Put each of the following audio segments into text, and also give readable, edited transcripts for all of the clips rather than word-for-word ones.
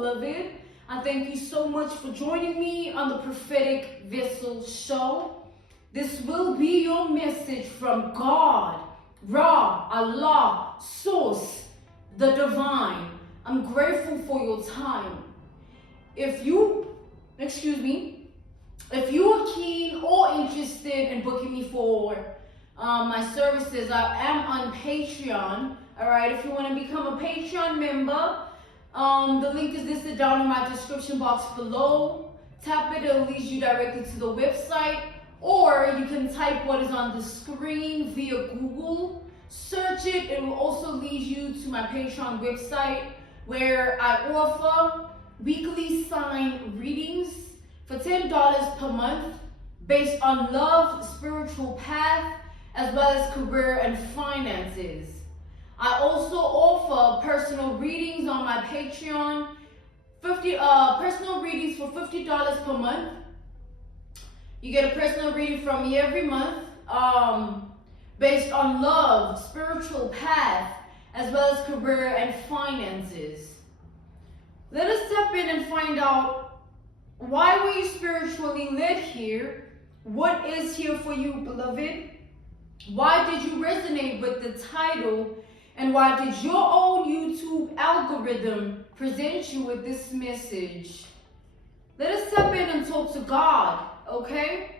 beloved. I thank you so much for joining me on the Prophetic Vessel Show. This will be your message from God, Ra, Allah, Source, the Divine. I'm grateful for your time. If you are keen or interested in booking me for my services, I am on Patreon. All right, if you want to become a Patreon member, the link is listed down in my description box below. Tap it, it'll lead you directly to the website, or you can type what is on the screen via Google. Search it, it will also lead you to my Patreon website, where I offer weekly sign readings for $10 per month based on love, spiritual path, as well as career and finances. I also offer personal readings on my Patreon, personal readings for $50 per month. You get a personal reading from me every month based on love, spiritual path, as well as career and finances. Let us step in and find out, why were you spiritually led here? What is here for you, beloved? Why did you resonate with the title? And why did your own YouTube algorithm present you with this message? Let us step in and talk to God, okay?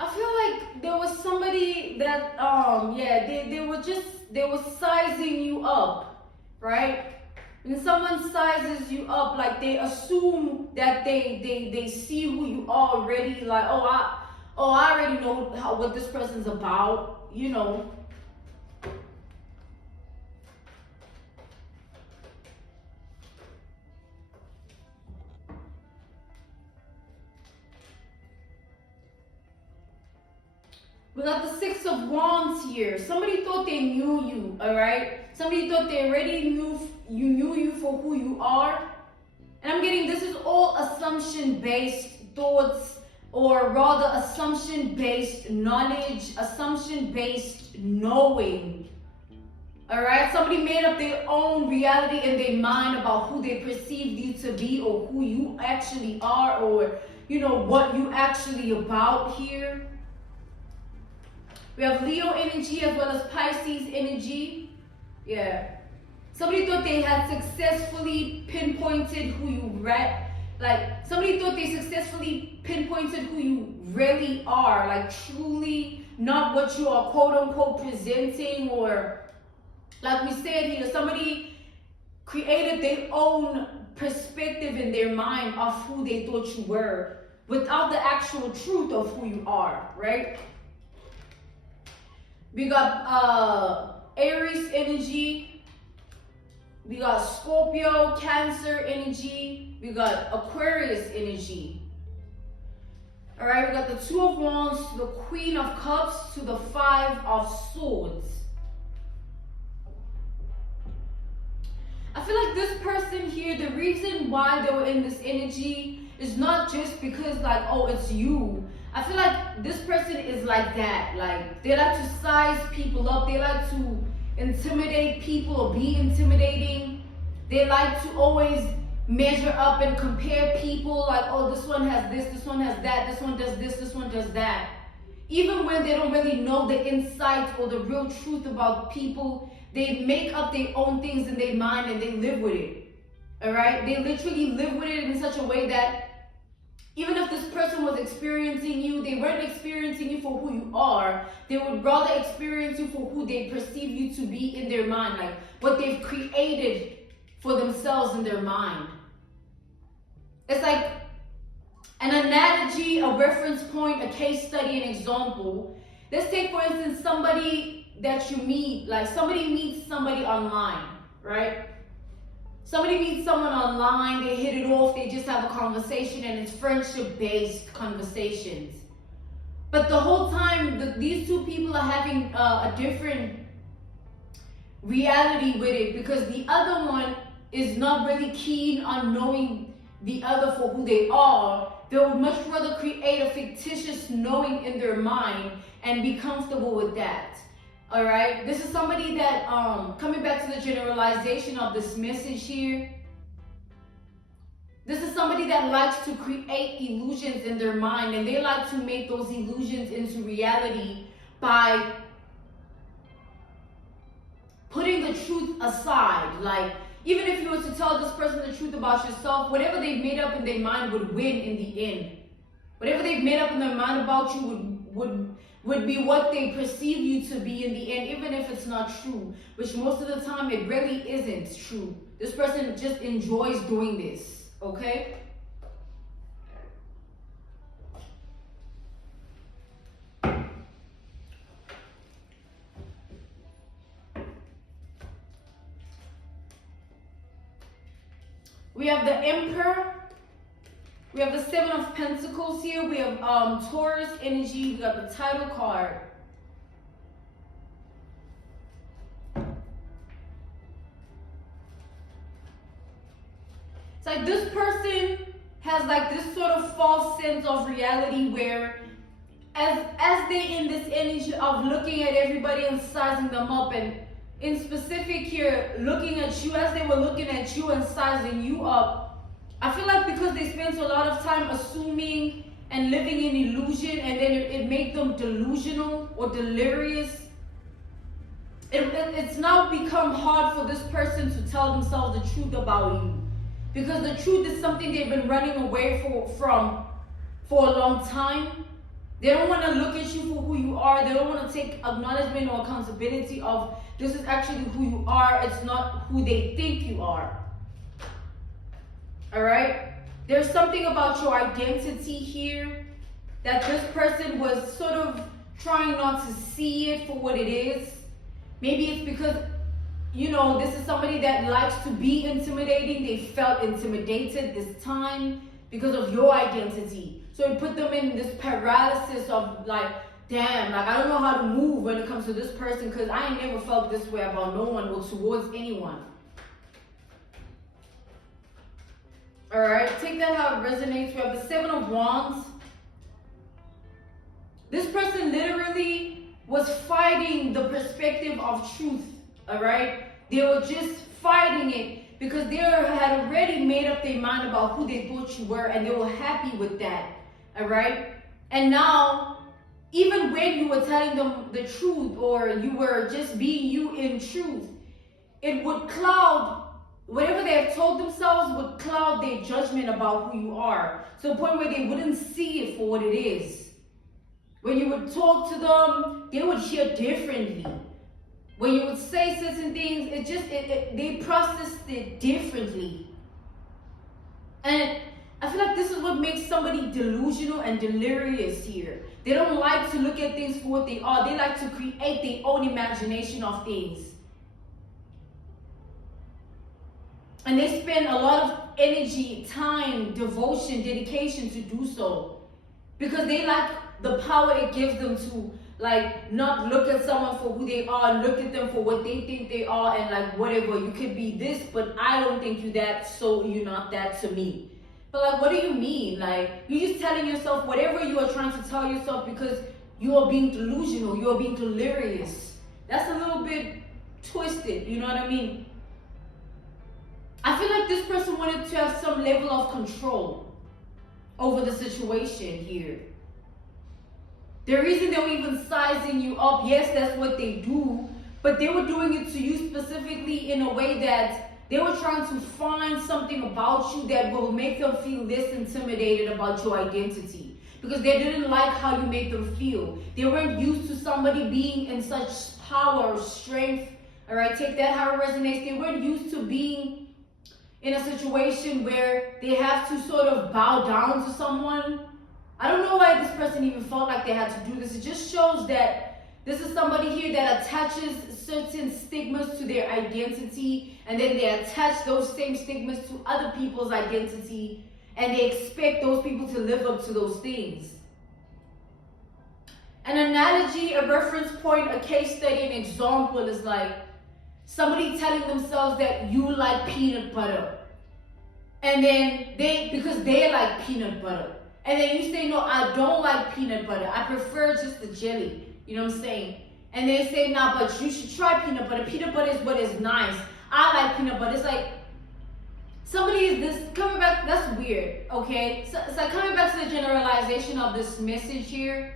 I feel like there was somebody that they were sizing you up, right? When someone sizes you up, like they assume that they see who you are already, like, I already know what this person's about, you know. We got the Six of Wands here. Somebody thought they knew you, all right? Somebody thought they already knew you for who you are. And I'm getting, this is all assumption-based thoughts, or rather assumption-based knowledge, assumption-based knowing. All right? Somebody made up their own reality in their mind about who they perceived you to be, or who you actually are, or, you know, what you actually about here. We have Leo energy as well as Pisces energy. Yeah. Somebody thought they had successfully pinpointed who you somebody thought they successfully pinpointed who you really are. Like truly not what you are quote unquote presenting, or like we said here, somebody created their own perspective in their mind of who they thought you were without the actual truth of who you are, right? We got Aries energy, we got Scorpio, Cancer energy, we got Aquarius energy. All right, we got the Two of Wands to the Queen of Cups to the Five of Swords. I feel like this person here, the reason why they were in this energy is not just because like, oh, it's you. I feel like this person is like that. Like, they like to size people up. They like to intimidate people or be intimidating. They like to always measure up and compare people. Like, oh, this one has this one has that, this one does this one does that. Even when they don't really know the insight or the real truth about people, they make up their own things in their mind and they live with it. All right? They literally live with it in such a way that even if this person was experiencing you, they weren't experiencing you for who you are. They would rather experience you for who they perceive you to be in their mind, like what they've created for themselves in their mind. It's like analogy, a reference point, a case study, an example. Let's take, for instance, somebody that you meet, like somebody meets somebody online, right? Somebody meets someone online, they hit it off, they just have a conversation, and it's friendship-based conversations. But the whole time, these two people are having a different reality with it, because the other one is not really keen on knowing the other for who they are. They would much rather create a fictitious knowing in their mind and be comfortable with that. All right, this is somebody that, coming back to the generalization of this message here, this is somebody that likes to create illusions in their mind, and they like to make those illusions into reality by putting the truth aside. Like, even if you were to tell this person the truth about yourself, whatever they've made up in their mind would win in the end. Whatever they've made up in their mind about you would be what they perceive you to be in the end, even if it's not true, which most of the time it really isn't true. This person just enjoys doing this, okay? We have the Emperor. We have the Seven of Pentacles here. We have Taurus energy. We got the title card. It's like this person has like this sort of false sense of reality where as they in this energy of looking at everybody and sizing them up, and in specific here, looking at you, as they were looking at you and sizing you up, I feel like because they spent a lot of time assuming and living in illusion, and then it made them delusional or delirious, it's now become hard for this person to tell themselves the truth about you. Because the truth is something they've been running away from for a long time. They don't want to look at you for who you are. They don't want to take acknowledgement or accountability of this is actually who you are. It's not who they think you are. All right? There's something about your identity here that this person was sort of trying not to see it for what it is. Maybe it's because, you know, this is somebody that likes to be intimidating. They felt intimidated this time because of your identity. So it put them in this paralysis of like, damn, like I don't know how to move when it comes to this person, because I ain't never felt this way about no one or towards anyone. All right, take that how it resonates. We have the Seven of Wands. This person literally was fighting the perspective of truth, all right? They were just fighting it because they had already made up their mind about who they thought you were, and they were happy with that, all right? And now, even when you were telling them the truth or you were just being you in truth, it would cloud, whatever they have told themselves would cloud their judgment about who you are, to the point where they wouldn't see it for what it is. When you would talk to them, they would hear differently. When you would say certain things, they processed it differently. And I feel like this is what makes somebody delusional and delirious here. They don't like to look at things for what they are. They like to create their own imagination of things. And they spend a lot of energy, time, devotion, dedication to do so. Because they like the power it gives them to like not look at someone for who they are, look at them for what they think they are, and like whatever, you could be this, but I don't think you that, so you're not that to me. But like, what do you mean? Like, you're just telling yourself whatever you are trying to tell yourself because you are being delusional, you are being delirious. That's a little bit twisted, you know what I mean? I feel like this person wanted to have some level of control over the situation here. The reason they were even sizing you up, yes, that's what they do, but they were doing it to you specifically in a way that they were trying to find something about you that will make them feel less intimidated about your identity, because they didn't like how you made them feel. They weren't used to somebody being in such power or strength. All right, take that how it resonates. They weren't used to being in a situation where they have to sort of bow down to someone. I don't know why this person even felt like they had to do this. It just shows that this is somebody here that attaches certain stigmas to their identity, and then they attach those same stigmas to other people's identity, and they expect those people to live up to those things. An analogy, a reference point, a case study, an example is like somebody telling themselves that you like peanut butter. And then because they like peanut butter. And then you say, no, I don't like peanut butter. I prefer just the jelly. You know what I'm saying? And they say, nah, but you should try peanut butter. Peanut butter is what is nice. I like peanut butter. It's like, somebody is this, coming back, that's weird, okay? So it's like coming back to the generalization of this message here.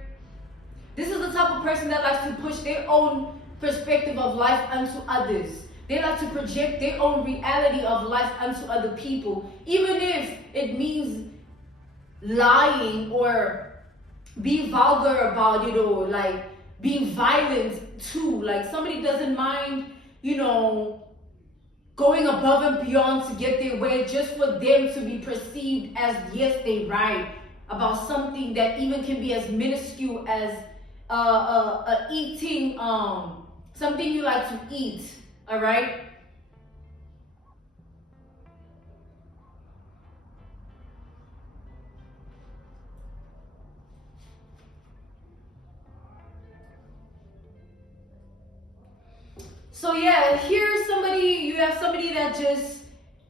This is the type of person that likes to push their own perspective of life onto others. They like to project their own reality of life onto other people, even if it means lying or being vulgar about it, or like being violent too. Like somebody doesn't mind, you know, going above and beyond to get their way just for them to be perceived as, yes, they right about something that even can be as minuscule as eating something you like to eat. All right. So yeah, here's somebody, you have somebody that just,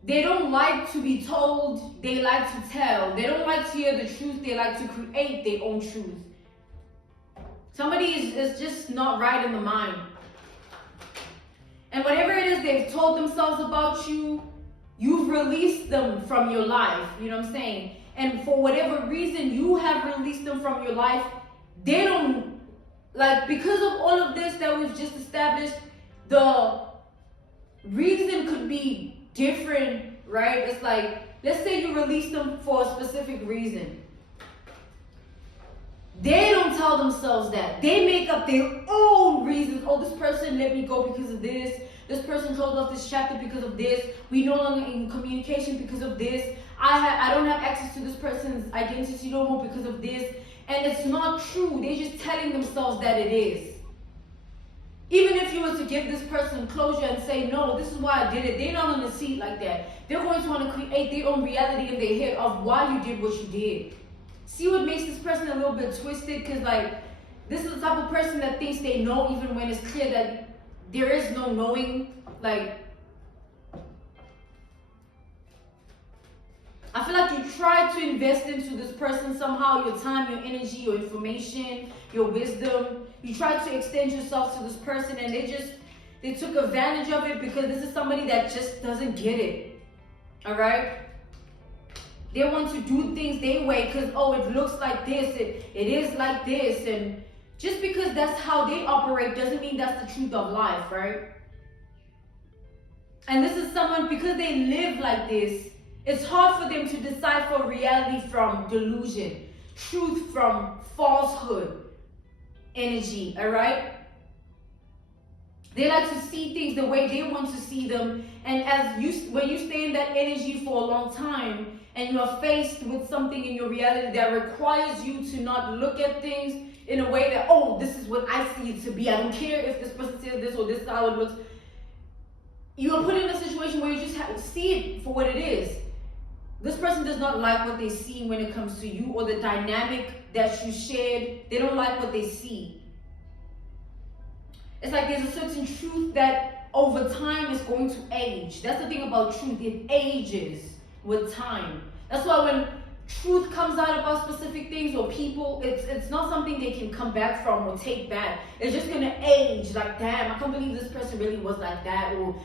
they don't like to be told, they like to tell. They don't like to hear the truth, they like to create their own truth. Somebody is just not right in the mind. And whatever it is they've told themselves about you, you've released them from your life. You know what I'm saying? And for whatever reason you have released them from your life, they don't, like, because of all of this that we've just established, the reason could be different, right? It's like, let's say you release them for a specific reason. They don't tell themselves that. They make up their own reasons. Oh, this person let me go because of this. This person closed off this chapter because of this. We no longer in communication because of this. I don't have access to this person's identity no more because of this. And it's not true. They're just telling themselves that it is. Even if you were to give this person closure and say, no, this is why I did it, they're not going to see it like that. They're going to want to create their own reality in their head of why you did what you did. See what makes this person a little bit twisted? Because like, this is the type of person that thinks they know even when it's clear that there is no knowing. Like, I feel like you try to invest into this person somehow, your time, your energy, your information, your wisdom. You try to extend yourself to this person, and they took advantage of it because this is somebody that just doesn't get it. All right? They want to do things their way because, oh, it looks like this, it is like this. And just because that's how they operate doesn't mean that's the truth of life, right? And this is someone, because they live like this, it's hard for them to decipher reality from delusion, truth from falsehood energy, all right? They like to see things the way they want to see them. And when you stay in that energy for a long time, and you are faced with something in your reality that requires you to not look at things in a way that, oh, this is what I see it to be. I don't care if this person says this or this is how it looks. You are put in a situation where you just have to see it for what it is. This person does not like what they see when it comes to you or the dynamic that you shared. They don't like what they see. It's like there's a certain truth that over time is going to age. That's the thing about truth. It ages with time. That's why when truth comes out about specific things or people, it's not something they can come back from or take back. It's just gonna age. Like, damn, I can't believe this person really was like that, or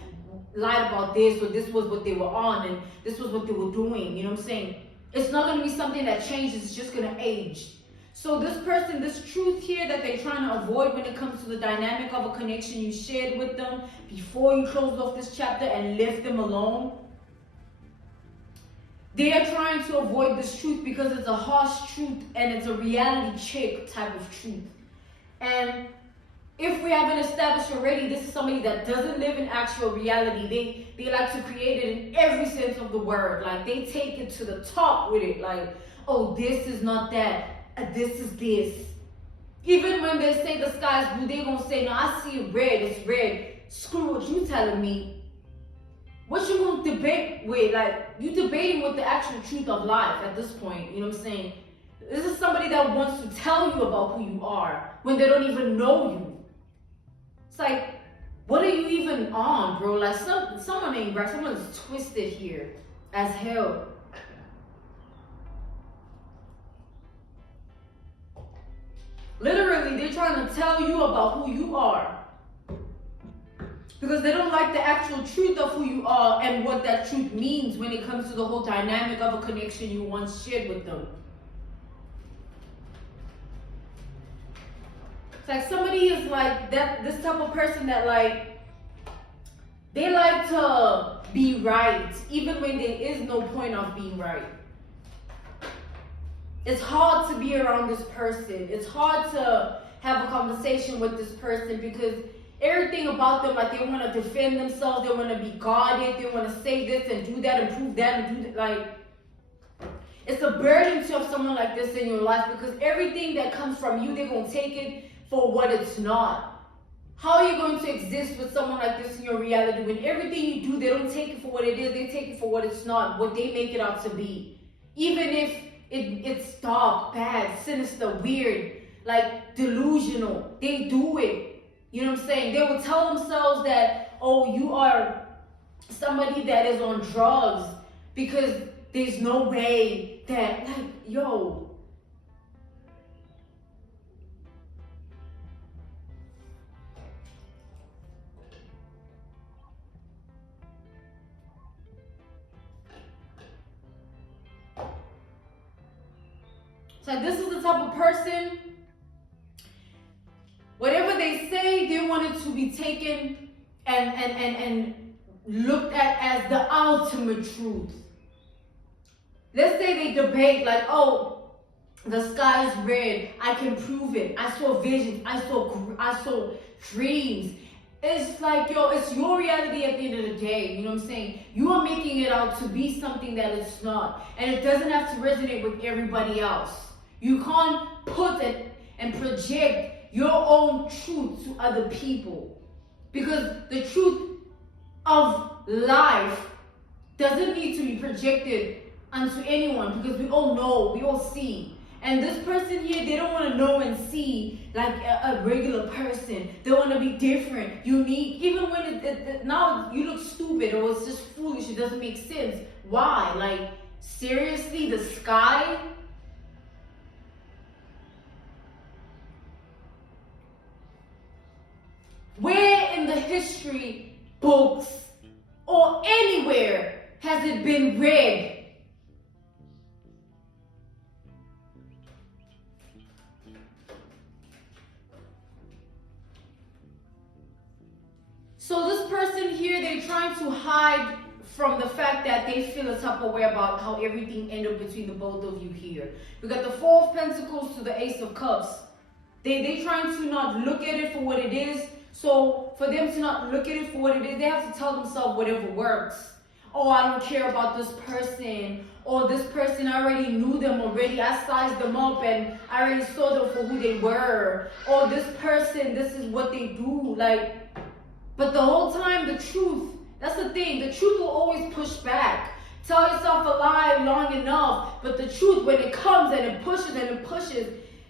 lied about this, or this was what they were on, and this was what they were doing. You know what I'm saying? It's not gonna be something that changes. It's just gonna age. So this person, this truth here that they're trying to avoid when it comes to the dynamic of a connection you shared with them before you closed off this chapter and left them alone, they are trying to avoid this truth because it's a harsh truth and it's a reality check type of truth. And if we haven't established already, this is somebody that doesn't live in actual reality. They like to create it in every sense of the word. Like, they take it to the top with it. Like, oh, this is not that. this is this. Even when they say the sky's blue, they're gonna say, no, I see it red, it's red. Screw what you telling me. What you gonna debate with? Like, you debating with the actual truth of life at this point, you know what I'm saying? This is somebody that wants to tell you about who you are when they don't even know you. It's like, what are you even on, bro? Like, someone ain't right. Someone's twisted here as hell. Literally, they're trying to tell you about who you are. Because they don't like the actual truth of who you are and what that truth means when it comes to the whole dynamic of a connection you once shared with them. It's like somebody is like that, this type of person that like, they like to be right, even when there is no point of being right. It's hard to be around this person. It's hard to have a conversation with this person because everything about them, like they want to defend themselves, they want to be guarded, they want to say this and do that and prove that and do that. Like, it's a burden to have someone like this in your life because everything that comes from you, they're going to take it for what it's not. How are you going to exist with someone like this in your reality when everything you do, they don't take it for what it is, they take it for what it's not, what they make it out to be. Even if it's dark, bad, sinister, weird, like delusional, they do it. You know what I'm saying? They will tell themselves that, oh, you are somebody that is on drugs because there's no way that, like, yo. So this is the type of person, whatever they say, they want it to be taken and looked at as the ultimate truth. Let's say they debate like, oh, the sky is red, I can prove it. I saw visions, I saw dreams. It's like, yo, it's your reality at the end of the day, you know what I'm saying? You are making it out to be something that it's not. And it doesn't have to resonate with everybody else. You can't put it and project your own truth to other people. Because the truth of life doesn't need to be projected onto anyone because we all know, we all see. And this person here, they don't want to know and see like a regular person. They want to be different, unique. Even when now you look stupid or it's just foolish, it doesn't make sense. Why? Like, seriously, the sky? Where in the history books or anywhere has it been read? So this person here, they're trying to hide from the fact that they feel a type of way about how everything ended between the both of you here. We got the Four of Pentacles to the Ace of Cups. They're trying to not look at it for what it is. So for them to not look at it for what it is, they have to tell themselves whatever works. Oh, I don't care about this person. Or this person, I already knew them already. I sized them up and I already saw them for who they were. Or this person, this is what they do. Like, but the whole time, the truth, that's the thing. The truth will always push back. Tell yourself a lie long enough. But the truth, when it comes and it pushes,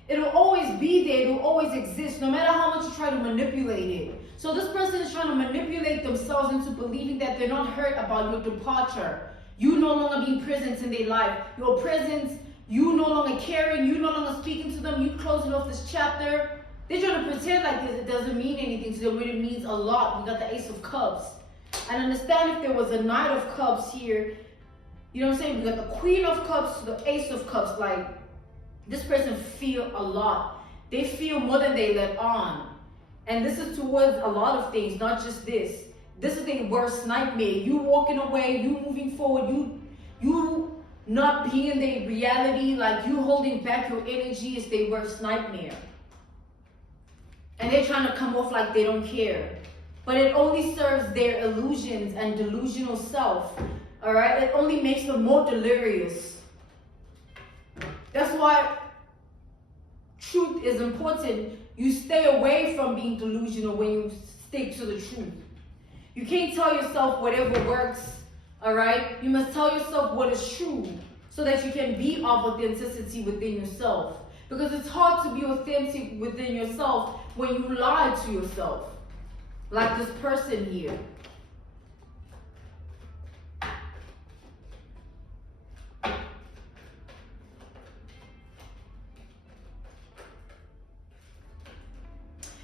it'll always be there. It'll always exist, no matter how much you try to manipulate it. So this person is trying to manipulate themselves into believing that they're not hurt about your departure. You no longer being present in their life. Your presence, you no longer caring, you no longer speaking to them, you closing off this chapter. They're trying to pretend like this. It doesn't mean anything to them when it means a lot. We got the Ace of Cups. And understand if there was a Knight of Cups here, you know what I'm saying? We got the Queen of Cups to the Ace of Cups. Like, this person feel a lot. They feel more than they let on. And this is towards a lot of things, not just this. This is their worst nightmare. You walking away, you moving forward, you not being in their reality, like you holding back your energy is their worst nightmare. And they're trying to come off like they don't care. But it only serves their illusions and delusional self. Alright? It only makes them more delirious. That's why truth is important, you stay away from being delusional when you stick to the truth. You can't tell yourself whatever works, all right? You must tell yourself what is true so that you can be of authenticity within yourself. Because it's hard to be authentic within yourself when you lie to yourself. Like this person here.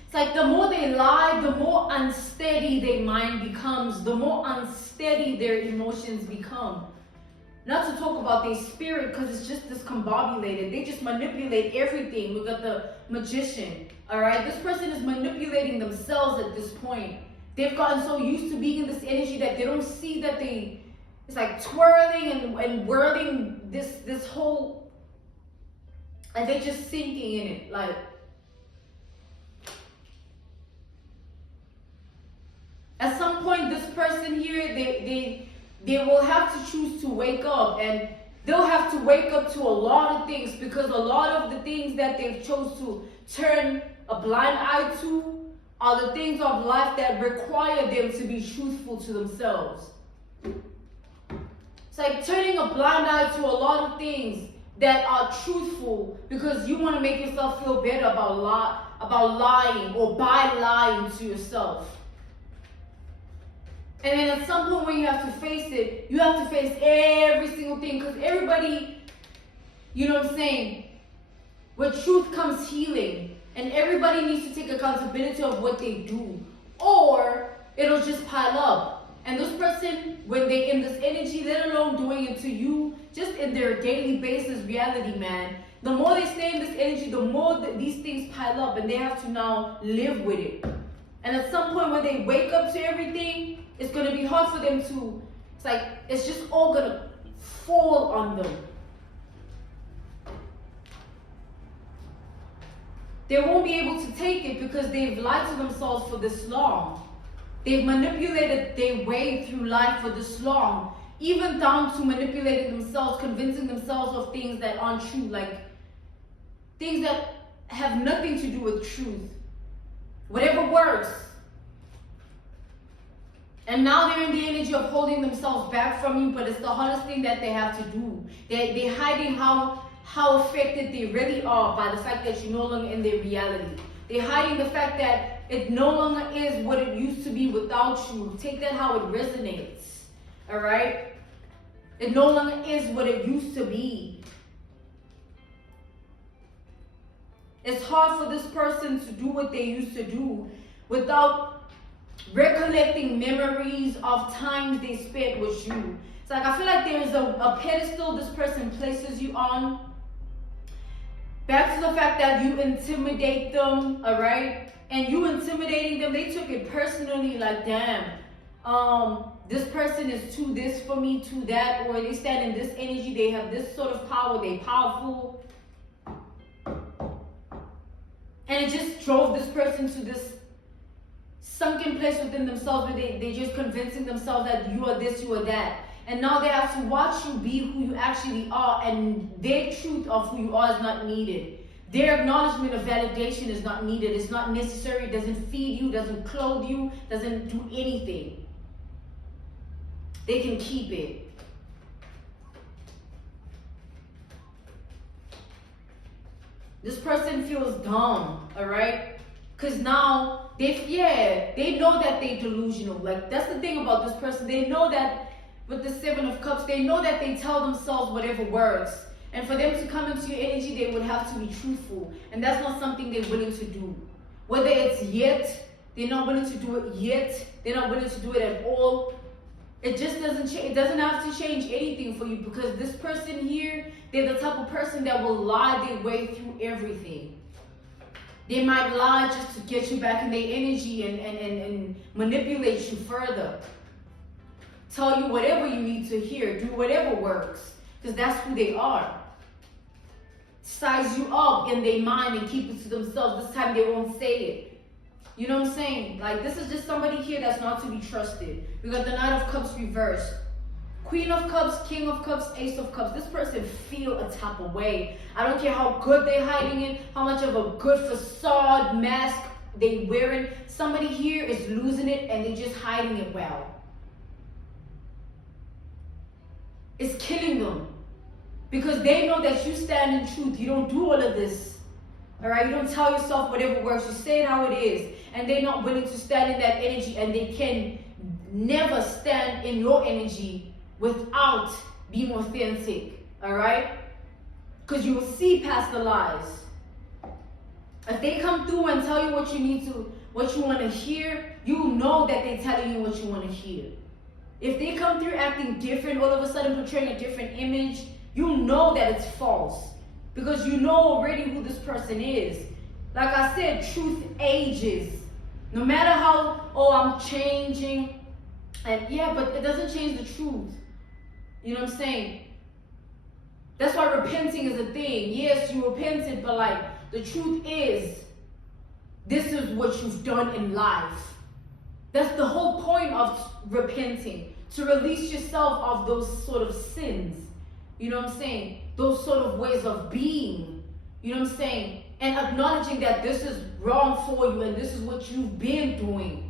It's like the more they lie, the more unsteady their mind becomes, the more unsteady their emotions become. Not to talk about their spirit, because it's just discombobulated. They just manipulate everything. Look at the magician, all right? This person is manipulating themselves at this point. They've gotten so used to being in this energy that they don't see that it's like twirling and whirling this whole, and they're just sinking in it, like. At some point, this person here, they will have to choose to wake up, and they'll have to wake up to a lot of things, because a lot of the things that they've chose to turn a blind eye to are the things of life that require them to be truthful to themselves. It's like turning a blind eye to a lot of things that are truthful because you want to make yourself feel better about lying, or by lying to yourself. And then at some point when you have to face it, you have to face every single thing, because everybody, you know what I'm saying, with truth comes healing, and everybody needs to take accountability of what they do, or it'll just pile up. And this person, when they're in this energy, let alone doing it to you, just in their daily basis reality, man, the more they stay in this energy, the more these things pile up, and they have to now live with it. And at some point when they wake up to everything, it's going to be hard for them to, it's like, it's just all going to fall on them. They won't be able to take it because they've lied to themselves for this long. They've manipulated their way through life for this long, even down to manipulating themselves, convincing themselves of things that aren't true, like things that have nothing to do with truth. Whatever works. And now they're in the energy of holding themselves back from you, but it's the hardest thing that they have to do. They're hiding how affected they really are by the fact that you're no longer in their reality. They're hiding the fact that it no longer is what it used to be without you. Take that how it resonates, all right? It no longer is what it used to be. It's hard for this person to do what they used to do without recollecting memories of times they spent with you. It's like, I feel like there is a pedestal this person places you on. Back to the fact that you intimidate them, all right? And you intimidating them, they took it personally, like, damn, this person is too this for me, too that, or they stand in this energy, they have this sort of power, they powerful. And it just drove this person to this sunken place within themselves where they're just convincing themselves that you are this, you are that. And now they have to watch you be who you actually are, and their truth of who you are is not needed. Their acknowledgement of validation is not needed. It's not necessary. It doesn't feed you, doesn't clothe you, doesn't do anything. They can keep it. This person feels dumb, all right? Because now, they know that they're delusional. Like, that's the thing about this person. They know that with the Seven of Cups, they know that they tell themselves whatever works. And for them to come into your energy, they would have to be truthful. And that's not something they're willing to do. Whether it's yet, they're not willing to do it yet. They're not willing to do it at all. It just doesn't change. It doesn't have to change anything for you, because this person here, they're the type of person that will lie their way through everything. They might lie just to get you back in their energy and manipulate you further. Tell you whatever you need to hear. Do whatever works. Because that's who they are. Size you up in their mind and keep it to themselves. This time they won't say it. You know what I'm saying? Like, this is just somebody here that's not to be trusted. We got the Knight of Cups reversed. Queen of Cups, King of Cups, Ace of Cups. This person feel a type of way. I don't care how good they're hiding it, how much of a good facade, mask they wearing. Somebody here is losing it and they're just hiding it well. It's killing them. Because they know that you stand in truth. You don't do all of this. Alright? You don't tell yourself whatever works. You say it how it is. And they're not willing to stand in that energy. And they can never stand in your energy without being authentic. Alright? Because you will see past the lies. If they come through and tell you what you want to hear, you know that they're telling you what you want to hear. If they come through acting different, all of a sudden portraying a different image, you know that it's false. Because you know already who this person is. Like I said, truth ages. No matter how, I'm changing. And yeah, but it doesn't change the truth. You know what I'm saying? That's why repenting is a thing. Yes, you repented, but like, the truth is, this is what you've done in life. That's the whole point of repenting. To release yourself of those sort of sins. You know what I'm saying? Those sort of ways of being. You know what I'm saying? And acknowledging that this is wrong for you and this is what you've been doing.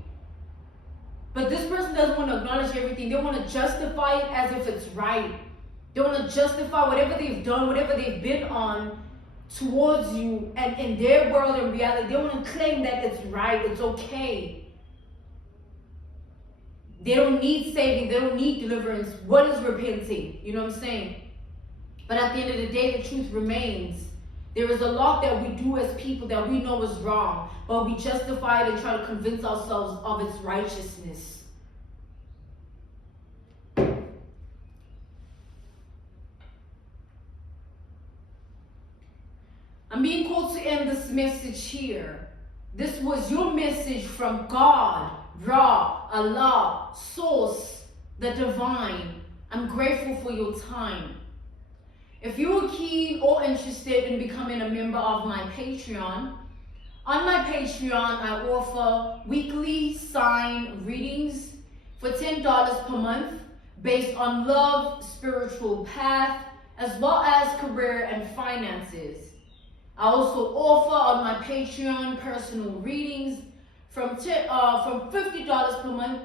But this person doesn't want to acknowledge everything. They want to justify it as if it's right. They want to justify whatever they've done, whatever they've been on towards you. And in their world and reality, they want to claim that it's right, it's okay. They don't need saving. They don't need deliverance. What is repenting? You know what I'm saying? But at the end of the day, the truth remains. There is a lot that we do as people that we know is wrong, but we justify it and try to convince ourselves of its righteousness. I'm being called to end this message here. This was your message from God, Ra, Allah, Source, the Divine. I'm grateful for your time. If you are keen or interested in becoming a member of my Patreon, on my Patreon I offer weekly sign readings for $10 per month based on love, spiritual path, as well as career and finances. I also offer on my Patreon personal readings from $50 per month.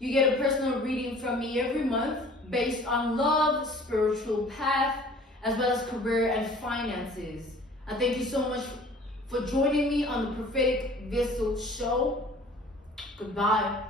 You get a personal reading from me every month based on love, spiritual path, as well as career and finances. I thank you so much for joining me on the Prophetic Vessel Show. Goodbye.